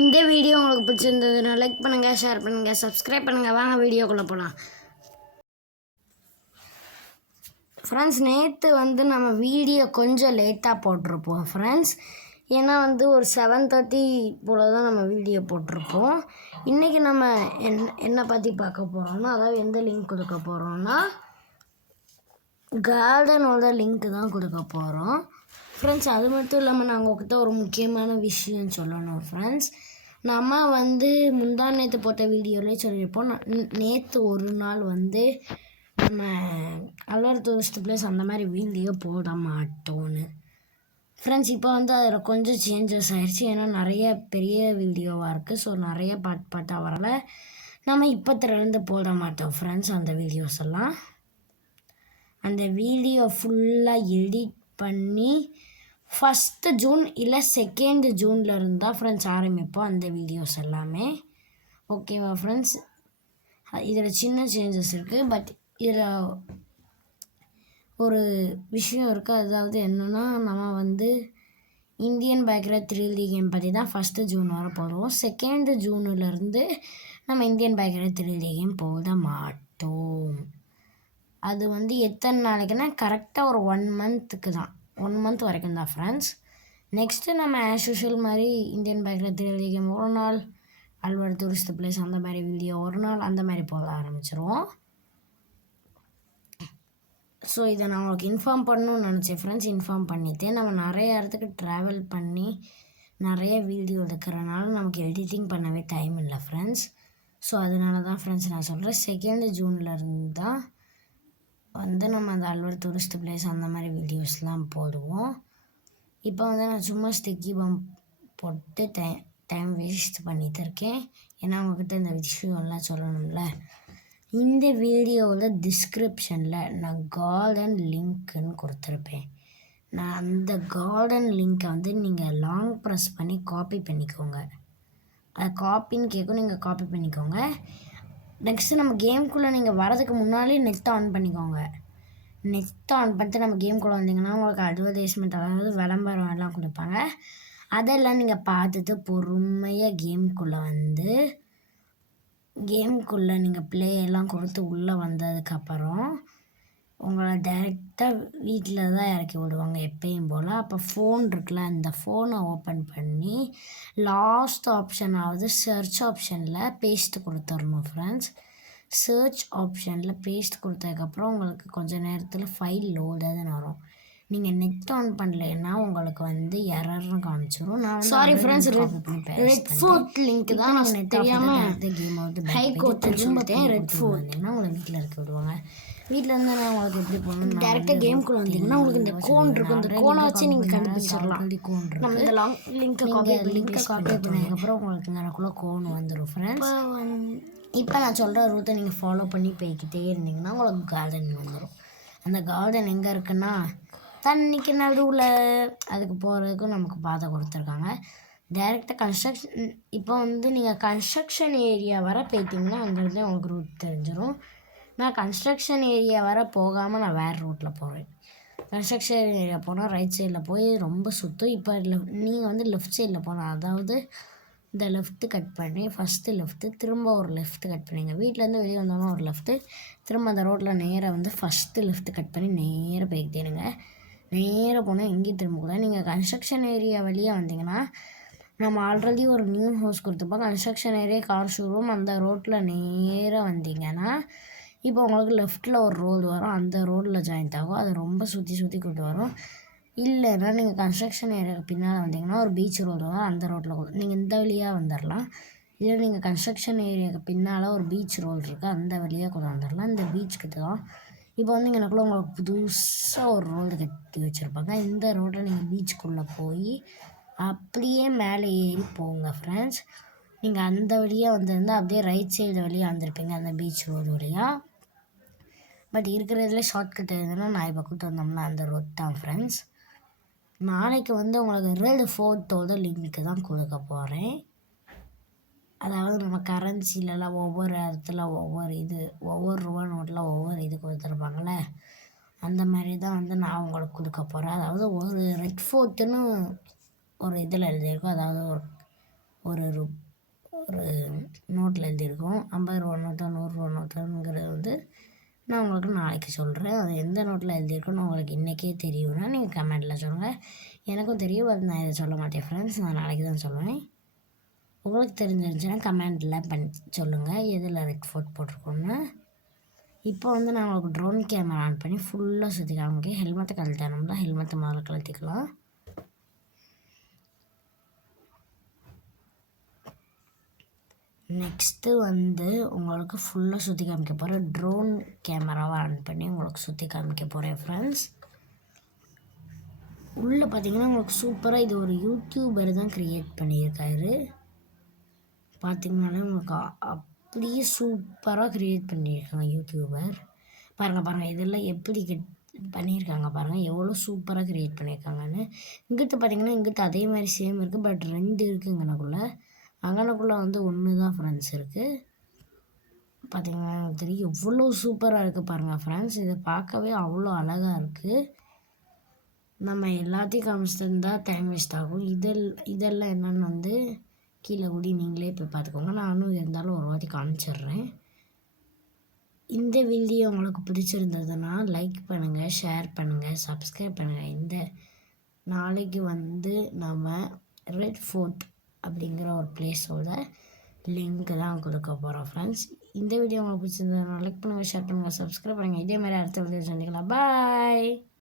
இந்த வீடியோ உங்களுக்கு பிடிச்சிருந்ததுன்னா லைக் பண்ணுங்கள், ஷேர் பண்ணுங்கள், சப்ஸ்கிரைப் பண்ணுங்கள். வாங்க வீடியோக்குள்ளே போகலாம். ஃப்ரெண்ட்ஸ், நேற்று நம்ம வீடியோ கொஞ்சம் லேட்டாக போட்டிருப்போம் ஃப்ரெண்ட்ஸ். ஏன்னா ஒரு 7:30 போல் தான் நம்ம வீடியோ போட்டிருப்போம். இன்றைக்கி நம்ம என்ன பற்றி பார்க்க போகிறோம்னா, அதாவது எந்த லிங்க் கொடுக்க போகிறோம்னா கார்டனோட லிங்க்கு தான் கொடுக்க போகிறோம் ஃப்ரெண்ட்ஸ். அது மட்டும் இல்லாமல் நான் உங்கள்கிட்ட ஒரு முக்கியமான விஷயம் சொல்லணும் ஃப்ரெண்ட்ஸ். நம்ம முந்தா நேற்று போட்ட வீடியோவிலே சொல்லியிருப்போம், நேற்று ஒரு நாள் நம்ம அல்வர் டூரிஸ்ட் பிளேஸ் அந்த மாதிரி வீடியோ போட மாட்டோன்னு ஃப்ரெண்ட்ஸ். இப்போ அதில் கொஞ்சம் சேஞ்சஸ் ஆகிடுச்சு. ஏன்னா நிறைய பெரிய வீடியோவாக இருக்குது. ஸோ நிறைய பாட்டாக வரல. நம்ம இப்போத்துலேருந்து போட மாட்டோம் ஃப்ரெண்ட்ஸ். அந்த வீடியோஸ் எல்லாம் அந்த வீடியோ ஃபுல்லாக எடிட் பண்ணி 1 ஜூன் இல்லை 2 ஜூனில் இருந்தால் ஃப்ரெண்ட்ஸ் ஆரம்பிப்போம் அந்த வீடியோஸ் எல்லாமே. ஓகேவா ஃப்ரெண்ட்ஸ்? இதில் சின்ன சேஞ்சஸ் இருக்குது. பட் இதில் ஒரு விஷயம் இருக்குது. அதாவது என்னென்னா, நம்ம இந்தியன் பைக்கர் 3D கேம் பற்றி தான் 1 ஜூன் வரை போடுவோம். 2 ஜூனிலேருந்து நம்ம இந்தியன் பைக்கர் 3D கேம் போட மாட்டோம். அது எத்தனை நாளைக்குன்னா கரெக்டாக ஒரு 1 மந்த்துக்கு தான், 1 மந்த் வரைக்கும் தான் ஃப்ரெண்ட்ஸ். நெக்ஸ்ட்டு நம்ம ஆஸ் யூஷுவல் மாதிரி இந்தியன் பைக்கர் 3D கேம் ஒரு நாள், அல்வர் டூரிஸ்ட் பிளேஸ் அந்த மாதிரி வீடியோ ஒரு நாள், அந்த மாதிரி போட ஆரம்பிச்சிருவோம். ஸோ இதை நான் உங்களுக்கு இன்ஃபார்ம் பண்ணணும்னு நினச்சேன் ஃப்ரெண்ட்ஸ். இன்ஃபார்ம் பண்ணிவிட்டு நம்ம நிறைய இடத்துக்கு ட்ராவல் பண்ணி நிறைய வீடியோ எடுக்கிறனால நமக்கு எடிட்டிங் பண்ணவே டைம் இல்லை ஃப்ரெண்ட்ஸ். ஸோ அதனால தான் ஃப்ரெண்ட்ஸ் நான் சொல்கிறேன், 2 ஜூன்லேருந்து தான் நம்ம அந்த அல்வர் டூரிஸ்ட் பிளேஸ் அந்த மாதிரி வீடியோஸ்லாம் போடுவோம். இப்போ நான் சும்மா ஸ்டிக்கி பம்ப் போட்டு டைம் வேஸ்ட் பண்ணிகிட்டு இருக்கேன். ஏன்னா அவங்கக்கிட்ட இந்த விஷயம்லாம் சொல்லணும்ல. இந்த வீடியோவோட டிஸ்கிரிப்ஷனில் நான் கார்டன் லிங்க்குன்னு கொடுத்துருப்பேன். நான் அந்த கார்டன் லிங்க்கை நீங்கள் லாங் ப்ரெஸ் பண்ணி காப்பி பண்ணிக்கோங்க. அது காப்பின்னு கேட்கும், நீங்கள் காப்பி பண்ணிக்கோங்க. நெக்ஸ்ட்டு நம்ம கேம்குள்ளே நீங்கள் வரதுக்கு முன்னாடி நெட் ஆன் பண்ணிக்கோங்க. நெட் ஆன் பண்ணிட்டு நம்ம கேம்குள்ளே வந்தீங்கன்னா உங்களுக்கு அட்வர்டைஸ்மெண்ட், அதாவது விளம்பரம் எல்லாம் கொடுப்பாங்க. அதெல்லாம் நீங்கள் பார்த்துட்டு பொறுமையாக கேம்குள்ளே நீங்கள் ப்ளே எல்லாம் கொடுத்து உள்ளே வந்ததுக்கப்புறம் உங்களை டைரெக்டாக வீட்டில் தான் இறக்கி விடுவாங்க எப்பயும் போல். அப்போ ஃபோன் இருக்குல்ல, அந்த ஃபோனை ஓப்பன் பண்ணி லாஸ்ட் ஆப்ஷனாவது சர்ச் ஆப்ஷனில் பேஸ்ட் கொடுத்துடணும் ஃப்ரெண்ட்ஸ். சர்ச் ஆப்ஷனில் பேஸ்ட் கொடுத்ததுக்கப்புறம் உங்களுக்கு கொஞ்சம் நேரத்தில் ஃபைல் லோடாதுன்னு வரும். நீங்கள் நெட் ஆன் பண்ணலைன்னா உங்களுக்கு எரர்னு காமிச்சிடும். நான் sorry friends, Red Fort link தான் நான் நெட் தெரியாமல் கேம் ஹை கோர்ட் சொல்லிட்டேன். ரெட் ஃபோர்ட் வந்தீங்கன்னா உங்களை வீட்டில் இருக்க விடுவாங்க. வீட்டில் இருந்து நான் உங்களுக்கு எப்படி போகணும், டேரெக்டாக கேம்குள்ளே வந்தீங்கன்னா உங்களுக்கு இந்த கோன் இருக்கும். இந்த கோனை வச்சு நீங்கள் கண்டுபிடிச்சிடலாம். கோன் இருக்கு. நம்ம இந்த லிங்க்கை காப்பி பண்ணதுக்கப்புறம் உங்களுக்கு எனக்குள்ளே கோன் வந்துடும் ஃப்ரெண்ட்ஸ். இப்போ நான் சொல்கிற ரூட்டை நீங்கள் ஃபாலோ பண்ணி போய்கிட்டே இருந்தீங்கன்னா உங்களுக்கு கார்டன் வந்துடும். அந்த கார்டன் எங்கே இருக்குன்னா தண்ணிக்கு நடுவில். அதுக்கு போகிறதுக்கும் நமக்கு பாதை கொடுத்துருக்காங்க. டைரெக்டாக கன்ஸ்ட்ரக்ஷன். இப்போ நீங்கள் கன்ஸ்ட்ரக்ஷன் ஏரியா வர போயிட்டீங்கன்னா அங்கேருந்து உங்களுக்கு ரூட் தெரிஞ்சிடும். நான் கன்ஸ்ட்ரக்ஷன் ஏரியா வர போகாமல் நான் வேறு ரூட்டில் போகிறேன். கன்ஸ்ட்ரக்ஷன் ஏரியா போனால் ரைட் சைடில் போய் ரொம்ப சுற்றும். இப்போ நீங்கள் லெஃப்ட் சைடில் போனால், அதாவது இந்த லெஃப்ட்டு கட் பண்ணி ஃபஸ்ட்டு லெஃப்ட்டு, திரும்ப ஒரு லெஃப்ட்டு கட் பண்ணிங்க. வீட்டிலேருந்து வெளியே வந்தோன்னா ஒரு லெஃப்ட்டு, திரும்ப அந்த ரோட்டில் நேராக ஃபஸ்ட்டு லெஃப்ட்டு கட் பண்ணி நேராக போய்கிட்டேனுங்க. நேராக போனால் எங்கேயும் திரும்பக்கூடாது. நீங்கள் கன்ஸ்ட்ரக்ஷன் ஏரியா வழியாக வந்தீங்கன்னா நம்ம ஆல்ரெடி ஒரு நியூ ஹவுஸ் கொடுத்துருப்போம். கன்ஸ்ட்ரக்ஷன் ஏரியா கார் ஷோரூம் அந்த ரோட்டில் நேராக வந்தீங்கன்னா இப்போ உங்களுக்கு லெஃப்ட்டில் ஒரு ரோடு வரும். அந்த ரோடில் ஜாயிண்ட் ஆகும். அது ரொம்ப சுற்றி கூப்பிட்டு வரும். இல்லைன்னா நீங்கள் கன்ஸ்ட்ரக்ஷன் ஏரியாவுக்கு பின்னால் வந்தீங்கன்னா ஒரு பீச் ரோடு வரும். அந்த ரோட்டில் நீங்கள் இந்த வழியாக வந்துடலாம். இல்லை நீங்கள் கன்ஸ்ட்ரக்ஷன் ஏரியாவுக்கு பின்னால் ஒரு பீச் ரோடு இருக்குது, அந்த வழியாக கூட வந்துடலாம். இந்த பீச்சுக்கிட்ட தான் இப்போ எனக்குள்ளே உங்களுக்கு புதுசாக ஒரு ரோடு கட்டி வச்சுருப்பாங்க. இந்த ரோட்டில் நீங்கள் பீச்சுக்குள்ளே போய் அப்படியே மேலே ஏறி போங்க ஃப்ரெண்ட்ஸ். நீங்கள் அந்த வழியாக வந்திருந்தால் அப்படியே ரைட் சைடு வழியாக வந்திருப்பீங்க, அந்த பீச் ரோடு வழியாக. பட் இருக்கிறதுல ஷார்ட்கட் எதுனா நான் இப்போ கூப்பிட்டு வந்தோம்னா அந்த ரோட் தான் ஃப்ரெண்ட்ஸ். நாளைக்கு உங்களுக்கு ரெட் ஃபோர்ட்டோட லிங்க்கு தான் கொடுக்க போகிறேன். அதாவது நம்ம கரன்சிலலாம் ஒவ்வொரு இடத்துல ஒவ்வொரு ரூபா நோட்டில் ஒவ்வொரு இது கொடுத்துருப்பாங்களே, அந்த மாதிரி தான் நான் உங்களுக்கு கொடுக்க போகிறேன். அதாவது ஒரு ரெட் ஃபோர்ட்டுன்னு ஒரு இதில் எழுதியிருக்கோம். அதாவது ஒரு ஒரு நோட்டில் எழுதியிருக்கோம். 50 ரூபா நோட்டா 100 ரூபா நோட்டாங்கிறது வந்து நான் உங்களுக்கு நாளைக்கு சொல்கிறேன். அது எந்த நோட்டில் எழுதியிருக்கோன்னு உங்களுக்கு இன்றைக்கே தெரியும்னா நீங்கள் கமெண்டில் சொல்லுங்கள். எனக்கும் தெரியும், அது நான் இதை சொல்ல மாட்டேன் ஃப்ரெண்ட்ஸ், நான் நாளைக்கு தான் சொல்லுவேன். உங்களுக்கு தெரிஞ்சிருந்துச்சுன்னா கமெண்டில் சொல்லுங்கள் எதில் ரெட் ஃபோர்ட் போட்டிருக்கோன்னு. இப்போ வந்து நான் உங்களுக்கு ட்ரோன் கேமரா ஆன் பண்ணி ஃபுல்லாக சுற்றி காமிக்க. ஹெல்மெட்டை கழட்டணும்னா ஹெல்மெட்டை முதல்ல கழட்டிக்கலாம். நெக்ஸ்ட்டு வந்து உங்களுக்கு ஃபுல்லாக சுற்றி காமிக்க போகிறேன். ட்ரோன் கேமராவை ஆன் பண்ணி உங்களுக்கு சுற்றி காமிக்க போகிறேன் ஃப்ரெண்ட்ஸ். உள்ளே பார்த்தீங்கன்னா உங்களுக்கு சூப்பராக இது ஒரு யூடியூபர் தான் க்ரியேட் பண்ணியிருக்காரு. பார்த்தீங்கன்னாலே உங்களுக்கு அப்படியே சூப்பராக க்ரியேட் பண்ணியிருக்காங்க யூடியூபர். பாருங்கள் இதெல்லாம் எப்படி பண்ணியிருக்காங்க பாருங்கள், எவ்வளோ சூப்பராக க்ரியேட் பண்ணியிருக்காங்கன்னு. இங்கிட்ட பார்த்தீங்கன்னா இங்கிட்ட அதே மாதிரி சேம் இருக்குது, பட் 2 இருக்குங்கனக்குள்ளே. அங்கனக்குள்ளே வந்து 1 தான் ஃப்ரெண்ட்ஸ் இருக்குது. பார்த்தீங்கன்னா தெரியும் எவ்வளோ சூப்பராக இருக்குது பாருங்கள் ஃப்ரெண்ட்ஸ். இதை பார்க்கவே அவ்வளோ அழகாக இருக்குது. நம்ம எல்லாத்தையும் காமிச்சிட்டு இருந்தால் டைம் வேஸ்ட் ஆகும். இதெல்லாம் என்னென்னு வந்து கீழே கூடி நீங்களே போய் பார்த்துக்கோங்க. நானும் இருந்தாலும் ஒரு வாட்டி காமிச்சிட்றேன். இந்த வீடியோ உங்களுக்கு பிடிச்சிருந்ததுன்னா லைக் பண்ணுங்கள், ஷேர் பண்ணுங்கள், சப்ஸ்கிரைப் பண்ணுங்கள். நாளைக்கு வந்து நம்ம ரெட் ஃபோர்ட் அப்படிங்கிற ஒரு பிளேஸோட லிங்க் தான் கொடுக்க போகிறோம் ஃப்ரெண்ட்ஸ். இந்த வீடியோ உங்களுக்கு பிடிச்சிருந்ததுன்னா லைக் பண்ணுங்கள், ஷேர் பண்ணுங்கள், சப்ஸ்கிரைப் பண்ணுங்கள். இதே மாதிரி அடுத்த வீடியோ சந்திக்கலாம். பாய்.